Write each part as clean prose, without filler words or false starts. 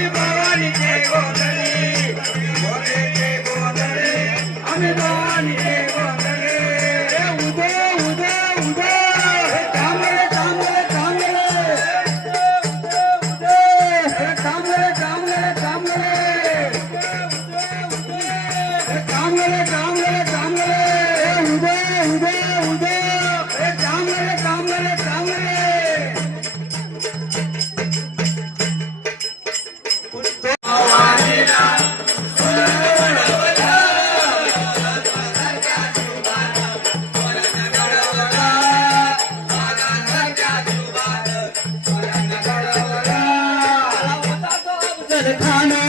आम्ही भवानीचे गोंधळी गोंधळीचे गोंधळी आम्ही भवानीचे गोंधळी उदो उदो उदो चांगले चांगले चांगले चांगले चांगले चांगले चांगले चांगले चांगले उदो उदो उदो चांगले चांगले चांगले खाना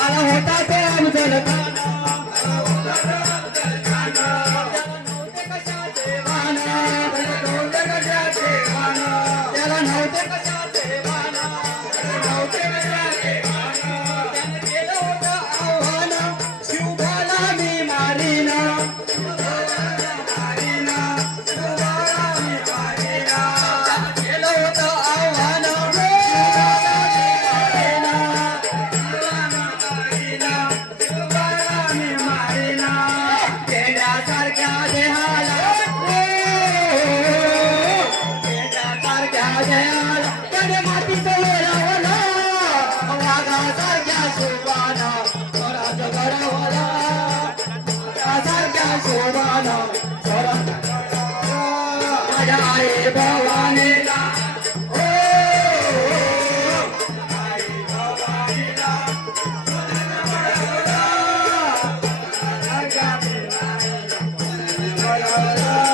आला होता तो अफजल खाना त्याला नव्हते कशाचे भाना नव्हते कशाचे भाना त्याने केलं होतं आव्हान शिवबाला मी मारीना मारीना शिवबाला मी मारीना केलं होतं आव्हान सारख्या देहाला त्याने मातीचं वेळावला वाघासारख्या शोभाना स्वराज घडवला सारख्या शोभाना स्वराज माझ्या आई भवानीला आई भवानीला Hallelujah.